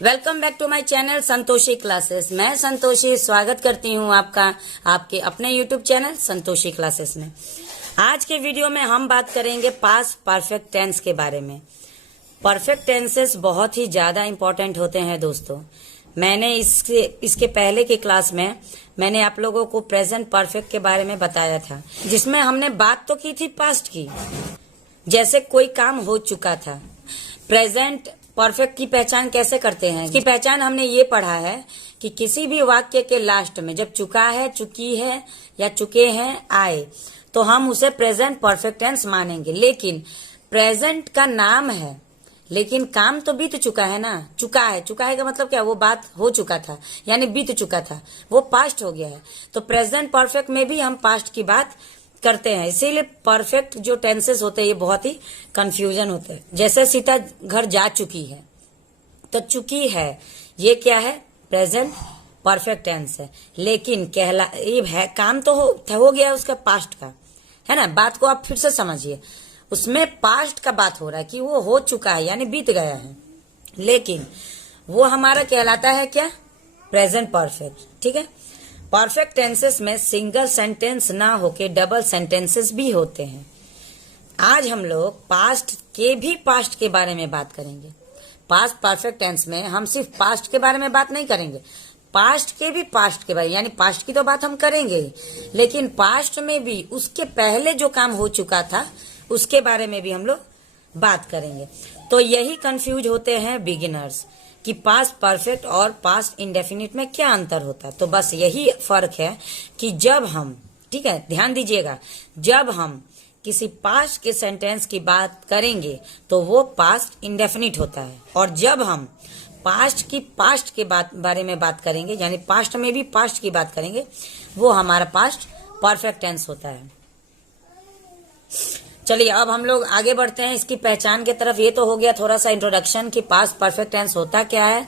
Welcome back to my channel Santoshi classes. मैं संतोषी स्वागत करती हूं आपका आपके अपने यूट्यूब चैनल संतोषी क्लासेस में। आज के वीडियो में हम बात करेंगे पास्ट परफेक्ट टेंस के बारे में। परफेक्ट टेंसेस बहुत ही ज्यादा इंपॉर्टेंट होते हैं दोस्तों। मैंने इसके पहले की क्लास में मैंने आप लोगों को प्रेजेंट परफेक्ट के बारे में बताया था, जिसमें हमने बात तो की थी पास्ट की, जैसे कोई काम हो चुका था। प्रेजेंट परफेक्ट की पहचान कैसे करते हैं? इसकी पहचान हमने ये पढ़ा है कि किसी भी वाक्य के लास्ट में जब चुका है, चुकी है या चुके हैं आए, तो हम उसे प्रेजेंट परफेक्ट टेंस मानेंगे। लेकिन प्रेजेंट का नाम है, लेकिन काम तो बीत चुका है ना। चुका है का मतलब क्या? वो बात हो चुका था, यानी बीत चुका था, वो पास्ट हो गया है। तो प्रेजेंट परफेक्ट में भी हम पास्ट की बात करते हैं। इसीलिए परफेक्ट जो टेंसेस होते हैं ये बहुत ही कंफ्यूजन होते हैं। जैसे सीता घर जा चुकी है, तो चुकी है ये क्या है? प्रेजेंट परफेक्ट टेंस है। लेकिन ये है काम तो हो गया उसका पास्ट का, है ना। बात को आप फिर से समझिए, उसमें पास्ट का बात हो रहा है कि वो हो चुका है, यानी बीत गया है। लेकिन वो हमारा कहलाता है क्या? Present perfect. ठीक है। परफेक्ट टेंसेस में सिंगल सेंटेंस ना होके डबल सेंटेंसेस भी होते हैं। आज हम लोग पास्ट के बारे में बात करेंगे। पास्ट परफेक्ट टेंस में हम सिर्फ पास्ट के बारे में बात नहीं करेंगे, पास्ट के बारे, यानी पास्ट की तो बात हम करेंगे ही, लेकिन पास्ट में भी उसके पहले जो काम हो चुका था उसके बारे में भी हम लोग बात करेंगे। तो यही कंफ्यूज होते हैं बिगिनर्स कि पास्ट परफेक्ट और पास्ट इंडेफिनिट में क्या अंतर होता है। तो बस यही फर्क है कि जब हम, ठीक है, ध्यान दीजिएगा, जब हम किसी पास्ट के सेंटेंस की बात करेंगे तो वो पास्ट इंडेफिनिट होता है, और जब हम पास्ट के बारे में बात करेंगे, यानी पास्ट में भी पास्ट की बात करेंगे, वो हमारा पास्ट परफेक्ट टेंस होता है। चलिए अब हम लोग आगे बढ़ते हैं इसकी पहचान की तरफ। ये तो हो गया थोड़ा सा इंट्रोडक्शन कि पास्ट परफेक्ट टेंस होता क्या है।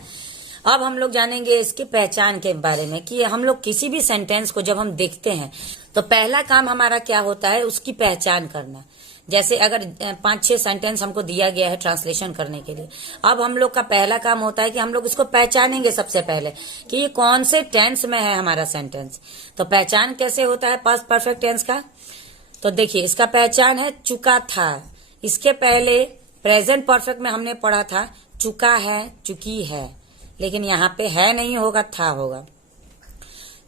अब हम लोग जानेंगे इसकी पहचान के बारे में कि हम लोग किसी भी सेंटेंस को जब हम देखते हैं तो पहला काम हमारा क्या होता है? उसकी पहचान करना। जैसे अगर 5-6 सेंटेंस हमको दिया गया है ट्रांसलेशन करने के लिए, अब हम लोग का पहला काम होता है कि हम लोग उसको पहचानेंगे सबसे पहले कि ये कौन से टेंस में है हमारा सेंटेंस। तो पहचान कैसे होता है पास्ट परफेक्ट टेंस का? तो देखिए, इसका पहचान है चुका था। इसके पहले प्रेजेंट परफेक्ट में हमने पढ़ा था चुका है, चुकी है, लेकिन यहाँ पे है नहीं होगा, था होगा।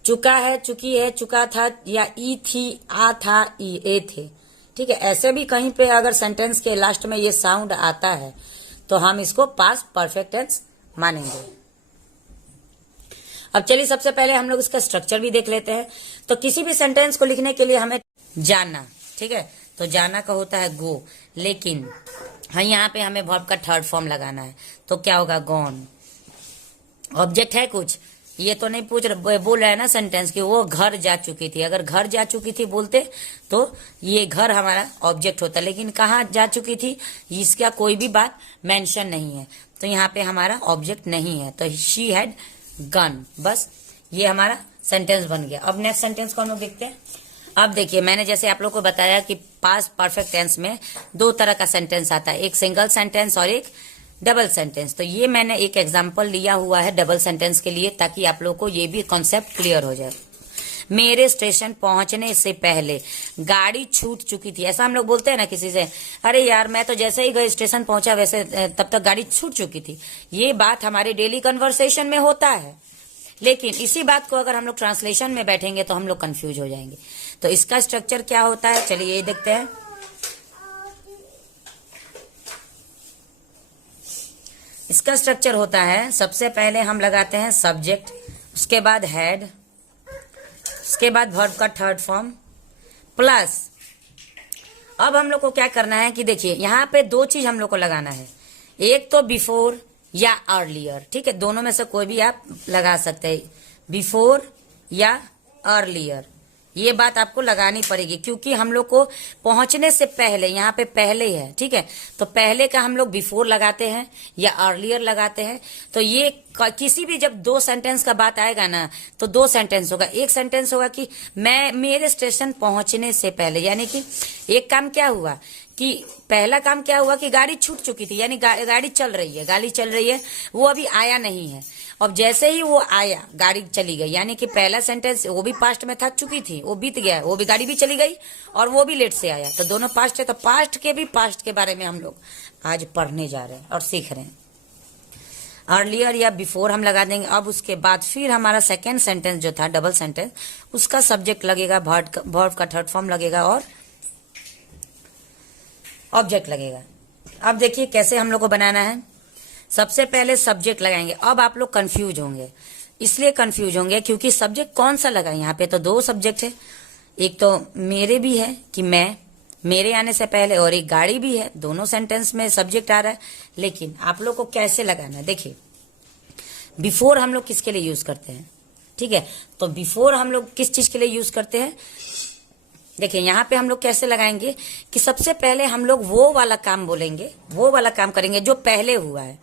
चुका है, चुकी है, चुका था, या ई थी, आ था, ई ए थे। ठीक है। ऐसे भी कहीं पे अगर सेंटेंस के लास्ट में ये साउंड आता है तो हम इसको पास्ट परफेक्ट टेंस मानेंगे। अब चलिए सबसे पहले हम लोग इसका स्ट्रक्चर भी देख लेते हैं। तो किसी भी सेंटेंस को लिखने के लिए हमें जाना, ठीक है, तो जाना का होता है गो, लेकिन हाँ यहाँ पे हमें वर्ब का थर्ड फॉर्म लगाना है, तो क्या होगा? गॉन। ऑब्जेक्ट है कुछ, ये तो नहीं बोल रहा है ना सेंटेंस कि वो घर जा चुकी थी। अगर घर जा चुकी थी बोलते तो ये घर हमारा ऑब्जेक्ट होता, लेकिन कहाँ जा चुकी थी इसका कोई भी बात मेंशन नहीं है, तो यहाँ पे हमारा ऑब्जेक्ट नहीं है। तो शी हैड गन, बस ये हमारा सेंटेंस बन गया। अब नेक्स्ट सेंटेंस को हम लोग देखते हैं। अब देखिए, मैंने जैसे आप लोग को बताया कि पास्ट परफेक्ट टेंस में 2 तरह का सेंटेंस आता है, एक सिंगल सेंटेंस और एक डबल सेंटेंस। तो ये मैंने एक एग्जांपल लिया हुआ है डबल सेंटेंस के लिए, ताकि आप लोग को ये भी कॉन्सेप्ट क्लियर हो जाए। मेरे स्टेशन पहुंचने से पहले गाड़ी छूट चुकी थी। ऐसा हम लोग बोलते हैं ना किसी से, अरे यार मैं तो जैसे ही गए स्टेशन पहुंचा वैसे तब तक गाड़ी छूट चुकी थी। ये बात हमारे डेली कन्वर्सेशन में होता है, लेकिन इसी बात को अगर हम लोग ट्रांसलेशन में बैठेंगे तो हम लोग कंफ्यूज हो जाएंगे। तो इसका स्ट्रक्चर क्या होता है, चलिए ये देखते हैं। इसका स्ट्रक्चर होता है, सबसे पहले हम लगाते हैं सब्जेक्ट, उसके बाद हेड, उसके बाद वर्ब का थर्ड फॉर्म, प्लस अब हम लोग को क्या करना है कि देखिए यहाँ पे 2 चीज हम लोग को लगाना है। एक तो बिफोर या अर्लियर, ठीक है, दोनों में से कोई भी आप लगा सकते हैं, बिफोर या अर्लियर। ये बात आपको लगानी पड़ेगी, क्योंकि हम लोग को पहुंचने से पहले, यहाँ पे पहले है, ठीक है, तो पहले का हम लोग बिफोर लगाते हैं या अर्लियर लगाते हैं। तो ये किसी भी जब 2 सेंटेंस का बात आएगा ना, तो 2 सेंटेंस होगा। एक सेंटेंस होगा कि मेरे स्टेशन पहुंचने से पहले, यानी कि एक काम क्या हुआ कि पहला काम क्या हुआ कि गाड़ी छूट चुकी थी, यानी गाड़ी चल रही है, गाड़ी चल रही है, वो अभी आया नहीं है। और जैसे ही वो आया गाड़ी चली गई, यानी कि पहला सेंटेंस वो भी पास्ट में थक चुकी थी, वो बीत गया, वो भी गाड़ी भी चली गई और वो भी लेट से आया, तो दोनों पास्ट है। तो पास्ट के भी पास्ट के बारे में हम लोग आज पढ़ने जा रहे हैं और सीख रहे हैं। अर्लियर या बिफोर हम लगा देंगे। अब उसके बाद फिर हमारा सेकेंड सेंटेंस जो था डबल सेंटेंस, उसका सब्जेक्ट लगेगा, वर्ब का थर्ड फॉर्म लगेगा और ऑब्जेक्ट लगेगा। अब देखिए कैसे हम लोग को बनाना है। सबसे पहले सब्जेक्ट लगाएंगे। अब आप लोग कंफ्यूज होंगे, इसलिए कंफ्यूज होंगे क्योंकि सब्जेक्ट कौन सा लगा। यहाँ पे तो दो सब्जेक्ट है, एक तो मेरे भी है कि मैं, मेरे आने से पहले, और एक गाड़ी भी है। दोनों सेंटेंस में सब्जेक्ट आ रहा है, लेकिन आप लोग को कैसे लगाना है। देखिए बिफोर हम लोग किसके लिए यूज करते हैं, ठीक है। तो बिफोर हम लोग किस चीज के लिए यूज करते हैं, देखिए यहाँ पे हम लोग कैसे लगाएंगे कि सबसे पहले हम लोग वो वाला काम बोलेंगे, वो वाला काम करेंगे जो पहले हुआ है।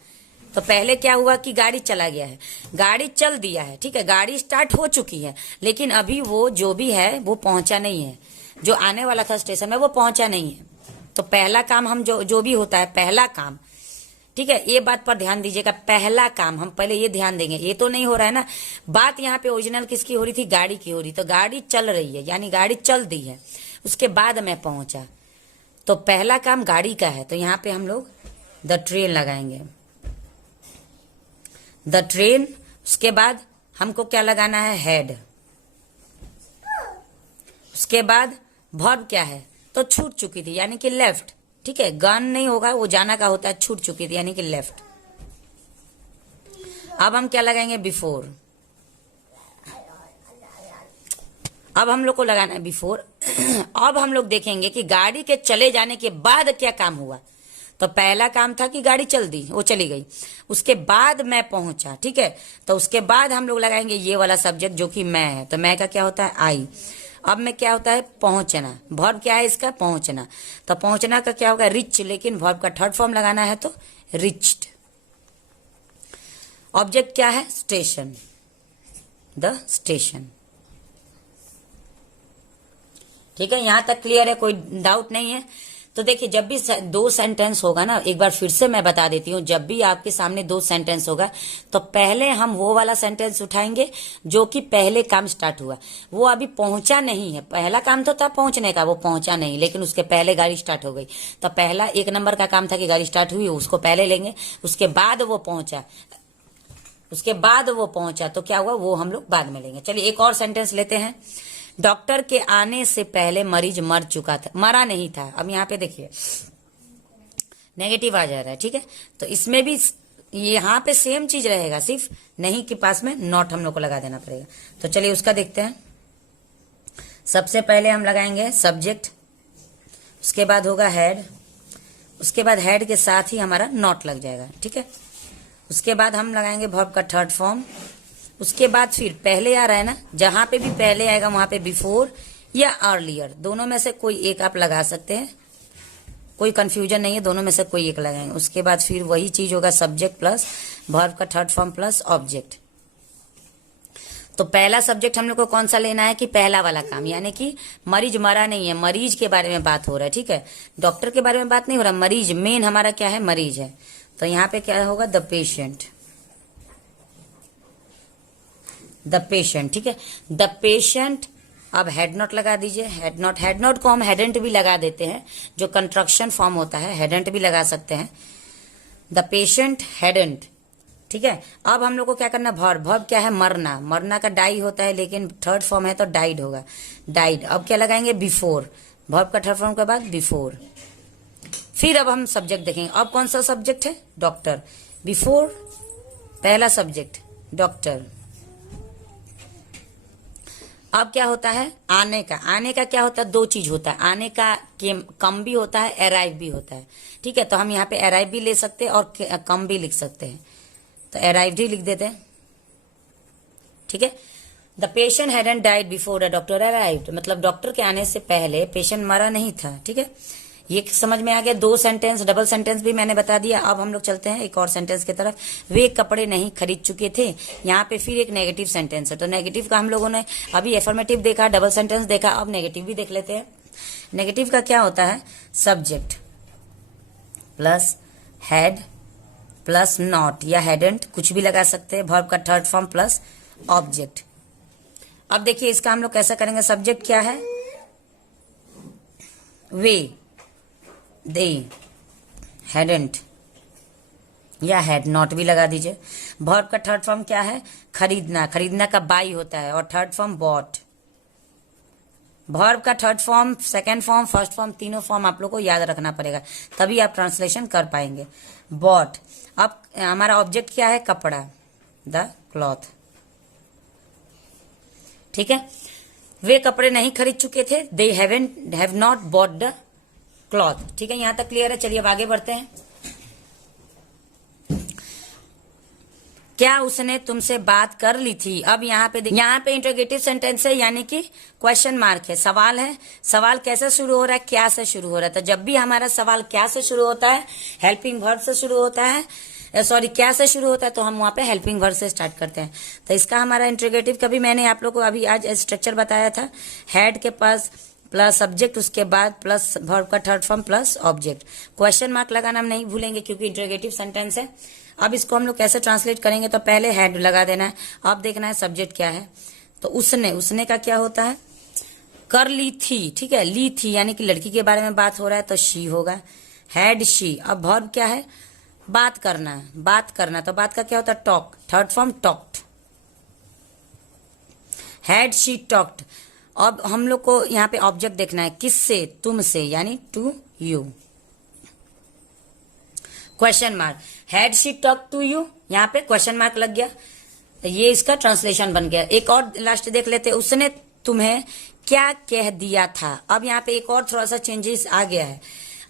तो पहले क्या हुआ कि गाड़ी चला गया है, गाड़ी चल दिया है, ठीक है, गाड़ी स्टार्ट हो चुकी है, लेकिन अभी वो जो भी है वो पहुंचा नहीं है, जो आने वाला था स्टेशन में वो पहुंचा नहीं है। तो पहला काम हम जो भी होता है पहला काम, ठीक है, ये बात पर ध्यान दीजिएगा। पहला काम हम पहले ये ध्यान देंगे, ये तो नहीं हो रहा है ना। बात यहाँ पे ओरिजिनल किसकी हो रही थी, गाड़ी की हो रही। तो गाड़ी चल रही है, यानी गाड़ी चल दी है, उसके बाद मैं पहुंचा, तो पहला काम गाड़ी का है। तो यहाँ पे हम लोग द ट्रेन लगाएंगे, द ट्रेन। उसके बाद हमको क्या लगाना है, हेड। उसके बाद वर्ब क्या है, तो छूट चुकी थी, यानी कि लेफ्ट, ठीक है। गन नहीं होगा, वो जाना का होता है, छूट चुकी थी यानी कि लेफ्ट। अब हम क्या लगाएंगे, बिफोर। अब हम लोग को लगाना है बिफोर। अब हम लोग देखेंगे कि गाड़ी के चले जाने के बाद क्या काम हुआ। तो पहला काम था कि गाड़ी चल दी, वो चली गई, उसके बाद मैं पहुंचा, ठीक है। तो उसके बाद हम लोग लगाएंगे ये वाला सब्जेक्ट जो कि मैं है। तो मैं का क्या होता है, आई। अब में क्या होता है, पहुंचना। वर्ब क्या है इसका, पहुंचना। तो पहुंचना का क्या होगा, रिच, लेकिन वर्ब का थर्ड फॉर्म लगाना है तो रिच्ड। ऑब्जेक्ट क्या है, स्टेशन, द स्टेशन। ठीक है, यहां तक क्लियर है, कोई डाउट नहीं है। तो देखिए जब भी दो सेंटेंस होगा ना, एक बार फिर से मैं बता देती हूँ, जब भी आपके सामने दो सेंटेंस होगा तो पहले हम वो वाला सेंटेंस उठाएंगे जो कि पहले काम स्टार्ट हुआ, वो अभी पहुंचा नहीं है। पहला काम तो था पहुंचने का, वो पहुंचा नहीं, लेकिन उसके पहले गाड़ी स्टार्ट हो गई। तो पहला एक नंबर का काम था कि गाड़ी स्टार्ट हुई, उसको पहले लेंगे, उसके बाद वो पहुंचा, उसके बाद वो पहुंचा तो क्या हुआ, वो हम लोग बाद में लेंगे। चलिए एक और सेंटेंस लेते हैं। डॉक्टर के आने से पहले मरीज मर चुका था, मरा नहीं था। अब यहाँ पे देखिए नेगेटिव आ जा रहा है, ठीक है। तो इसमें भी यहाँ पे सेम चीज रहेगा, सिर्फ नहीं के पास में नॉट हम लोग को लगा देना पड़ेगा। तो चलिए उसका देखते हैं। सबसे पहले हम लगाएंगे सब्जेक्ट, उसके बाद होगा हेड, उसके बाद हेड के साथ ही हमारा नॉट लग जाएगा, ठीक है। उसके बाद हम लगाएंगे वर्ब का थर्ड फॉर्म। उसके बाद फिर पहले आ रहा है ना, जहां पे भी पहले आएगा वहां पे बिफोर या अर्लियर, दोनों में से कोई एक आप लगा सकते हैं, कोई कंफ्यूजन नहीं है, दोनों में से कोई एक लगाएंगे। उसके बाद फिर वही चीज होगा, सब्जेक्ट प्लस वर्ब का थर्ड फॉर्म प्लस ऑब्जेक्ट। तो पहला सब्जेक्ट हम लोग को कौन सा लेना है कि पहला वाला काम, यानी कि मरीज मरा नहीं है, मरीज के बारे में बात हो रहा है, ठीक है। डॉक्टर के बारे में बात नहीं हो रहा, मरीज मेन हमारा क्या है, मरीज है। तो यहाँ पे क्या होगा, द पेशेंट, द पेशेंट, ठीक है, द पेशेंट। अब हेड नॉट लगा दीजिए, हेड नॉट को हम हेडेंट भी लगा देते हैं, जो कंस्ट्रक्शन फॉर्म होता है हेडेंट भी लगा सकते हैं। द पेशेंट हेडेंट, ठीक है। अब हम लोग को क्या करना, वर्ब क्या है, मरना, मरना का डाई होता है, लेकिन थर्ड फॉर्म है तो डाइड होगा, डाइड। अब क्या लगाएंगे, बिफोर, वर्ब का थर्ड फॉर्म के बाद बिफोर। फिर अब हम सब्जेक्ट देखेंगे। अब कौन सा सब्जेक्ट है, डॉक्टर, बिफोर पहला सब्जेक्ट डॉक्टर। अब क्या होता है, आने का, आने का क्या होता है, दो चीज होता है, आने का कम भी होता है, अराइव भी होता है, ठीक है। तो हम यहाँ पे अराइव भी ले सकते हैं और कम भी लिख सकते हैं, तो अराइव ही लिख देते हैं, ठीक है। The patient hadn't died before the doctor arrived, मतलब डॉक्टर के आने से पहले पेशेंट मरा नहीं था, ठीक है। ये समझ में आ गया। दो सेंटेंस, डबल सेंटेंस भी मैंने बता दिया। अब हम लोग चलते हैं एक और सेंटेंस की तरफ। वे कपड़े नहीं खरीद चुके थे, यहाँ पे फिर एक नेगेटिव सेंटेंस है। तो नेगेटिव का हम लोगों ने अभी एफर्मेटिव देखा, डबल सेंटेंस देखा, अब नेगेटिव भी देख लेते हैं। नेगेटिव का क्या होता है, subject plus had plus not या हैडंट, कुछ भी लगा सकते हैं, वर्ब का थर्ड फॉर्म प्लस ऑब्जेक्ट। अब देखिए इसका हम लोग कैसा करेंगे, सब्जेक्ट क्या है, वे, दे, हैडंट या हैड नॉट भी लगा दीजिए। वर्ब का थर्ड फॉर्म क्या है, खरीदना, खरीदना का बाई होता है, और थर्ड फॉर्म बॉट। वर्ब का third form, second form, first form, तीनों फॉर्म आप लोग को याद रखना पड़ेगा, तभी आप ट्रांसलेशन कर पाएंगे। बॉट, अब हमारा ऑब्जेक्ट क्या है, कपड़ा, द क्लॉथ, ठीक है। वे कपड़े नहीं खरीद चुके थे, they have not bought the cloth, ठीक है। यहां तक क्लियर है। चलिए अब आगे बढ़ते हैं। क्या उसने तुमसे बात कर ली थी, अब यहाँ पे इंटरोगेटिव सेंटेंस है, यानी कि क्वेश्चन मार्क है, सवाल है। सवाल कैसे शुरू हो रहा है, क्या से शुरू हो रहा है। तो जब भी हमारा सवाल क्या से शुरू होता है, हेल्पिंग वर्ब से शुरू होता है, सॉरी क्या से शुरू होता है, तो हम वहां पे हेल्पिंग वर्ब से स्टार्ट करते हैं। तो इसका हमारा इंटरोगेटिव का भी मैंने आप लोग को अभी आज स्ट्रक्चर बताया था। हेड के पास प्लस सब्जेक्ट, उसके बाद प्लस वर्ब का third form plus object. Question mark लगाना हम नहीं भूलेंगे क्योंकि इंटरोगेटिव सेंटेंस है। अब इसको हम लोग कैसे ट्रांसलेट करेंगे, तो पहले हेड लगा देना है, अब देखना है सब्जेक्ट क्या है। तो उसने का क्या होता है, कर ली थी, ठीक है। ली थी यानी कि लड़की के बारे में बात हो रहा है, तो शी होगा। हैड शी, अब वर्ब क्या है, बात करना, बात करना, तो बात का क्या होता है, talk, third form talked. Had she talked. अब हम लोग को यहाँ पे ऑब्जेक्ट देखना है, किससे, तुमसे, यानी to you. Question mark, had she talk to you, यहाँ पे क्वेश्चन मार्क लग गया, तो ये इसका ट्रांसलेशन बन गया। एक और लास्ट देख लेते, उसने तुम्हें क्या कह दिया था। अब यहाँ पे एक और थोड़ा सा चेंजेस आ गया है।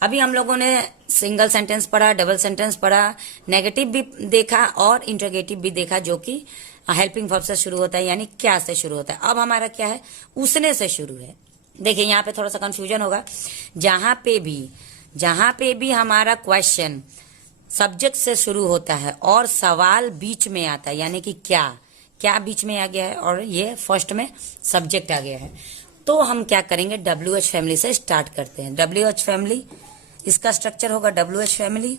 अभी हम लोगों ने सिंगल सेंटेंस पढ़ा, डबल सेंटेंस पढ़ा, नेगेटिव भी देखा और इंटरोगेटिव भी देखा, जो कि हेल्पिंग वर्ब से शुरू होता है, यानी क्या से शुरू होता है। अब हमारा क्या है, उसने से शुरू है। देखिए यहाँ पे थोड़ा सा कंफ्यूजन होगा, जहां पे भी हमारा क्वेश्चन सब्जेक्ट से शुरू होता है और सवाल बीच में आता है, यानी कि क्या बीच में आ गया है, और ये फर्स्ट में सब्जेक्ट आ गया है, तो हम क्या करेंगे, WH फैमिली से स्टार्ट करते हैं। WH फैमिली, इसका स्ट्रक्चर होगा WH फैमिली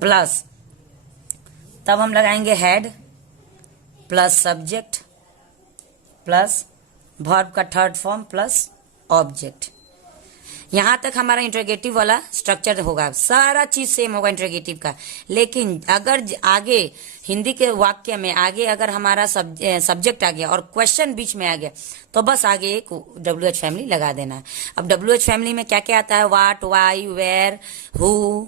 प्लस, तब हम लगाएंगे head plus subject plus verb का थर्ड फॉर्म प्लस ऑब्जेक्ट। यहां तक हमारा इंटरोगेटिव वाला स्ट्रक्चर होगा, सारा चीज सेम होगा इंटरोगेटिव का। लेकिन अगर आगे हिंदी के वाक्य में आगे अगर हमारा सब्जेक्ट आ गया और क्वेश्चन बीच में आ गया, तो बस आगे एक WH फैमिली लगा देना है। अब WH फैमिली में क्या क्या आता है, वाट, वाई, वेयर, हु,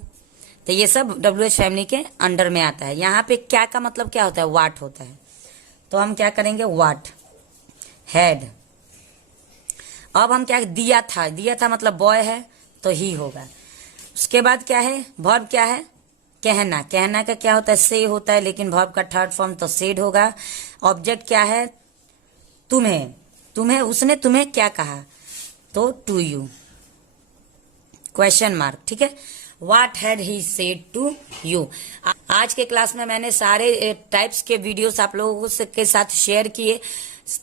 तो ये सब WH फैमिली के अंडर में आता है। यहाँ पे क्या का मतलब क्या होता है, वाट होता है, तो हम क्या करेंगे, वाट, हेड। अब हम क्या, दिया था मतलब बॉय है, तो ही होगा। उसके बाद क्या है, वर्ब क्या है, कहना का क्या होता है, से होता है, लेकिन वर्ब का थर्ड फॉर्म तो सेड होगा। ऑब्जेक्ट क्या है, तुम्हें, उसने तुम्हें क्या कहा, तो टू यू, क्वेश्चन मार्क, ठीक है। What had he said to you? आज के क्लास में मैंने सारे टाइप्स के वीडियोस आप लोगों के साथ शेयर किए,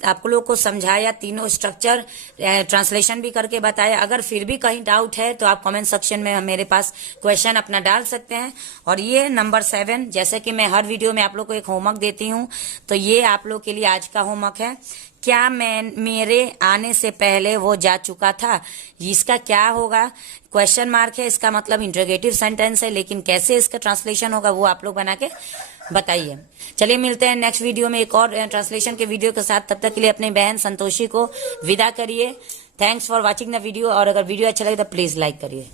आप लोगों को समझाया, तीनों स्ट्रक्चर ट्रांसलेशन भी करके बताया। अगर फिर भी कहीं डाउट है तो आप कमेंट सेक्शन में मेरे पास क्वेश्चन अपना डाल सकते हैं। और ये नंबर 7, जैसे कि मैं हर वीडियो में आप लोग को एक होमवर्क देती हूँ, तो ये आप लोग के लिए आज का होमवर्क है। क्या मेरे आने से पहले वो जा चुका था, इसका क्या होगा, क्वेश्चन मार्क है, इसका मतलब इंटरोगेटिव सेंटेंस है, लेकिन कैसे इसका ट्रांसलेशन होगा वो आप लोग बना के बताइए। चलिए मिलते हैं नेक्स्ट वीडियो में एक और ट्रांसलेशन के वीडियो के साथ। तब तक के लिए अपनी बहन संतोषी को विदा करिए। Thanks for watching the video, और अगर वीडियो अच्छा लगे तो प्लीज लाइक करिए।